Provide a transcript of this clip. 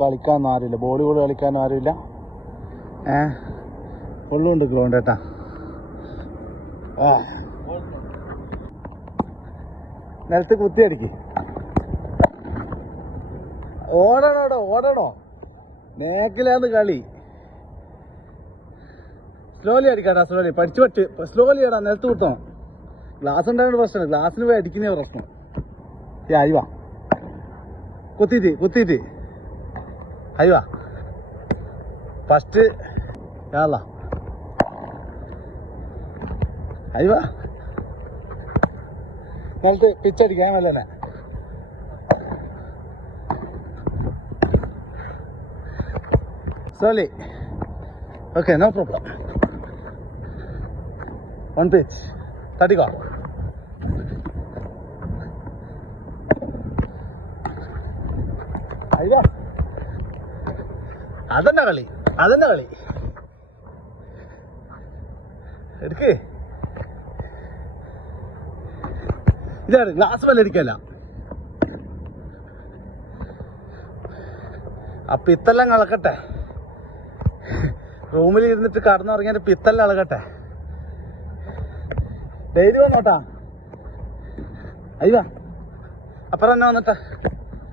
കളിക്കാനൊന്നും ആരുമില്ല. വോളിബോൾ കളിക്കാൻ ആരുമില്ല. ഏ? ഉള്ളുണ്ട് ഗ്രൗണ്ട് ഏട്ടാ. കുത്തി നിലത്ത് കുത്തിയടിക്ക് ഓടണോടോ ഓടണോ? നേക്കിലാന്ന് കളി. സ്ലോലി അടിക്കാട്ടാ സ്ലോലി പഠിച്ചു പറ്റ് സ്ലോലി ആടാ നിലത്ത് കുത്തണം. ഗ്ലാസ് ഉണ്ടാകുന്ന പ്രശ്നം ഗ്ലാസ്സിന് പോയി അടിക്കുന്ന പ്രശ്നം. ഈ അയവാ കുത്തിയിട്ട് കുത്തിയിട്ട്. അയവാ ഫസ്റ്റ് യാള. അയ്യോ. നിലത്ത് പിച്ചടിക്കാൻ വല്ലനെ Solih okay no problem one pitch തട്ടിക്കോ. അയ്യോ. അതന്നെ കളി അതന്നെ കളി. എടുക്ക്. ഇതാണ് ഗ്ലാസ് വല്ല എടുക്കല്ല. ആ പിത്തെല്ലാം കളക്കട്ടെ റൂമിൽ ഇരുന്നിട്ട് കടന്നുറങ്ങിയിട്ട് പിത്തെല്ലാം ഇളകട്ടെ ഡെയിലി വന്നോട്ടാ. അയ്യോ. അപ്പുറം തന്നെ വന്നിട്ടാ?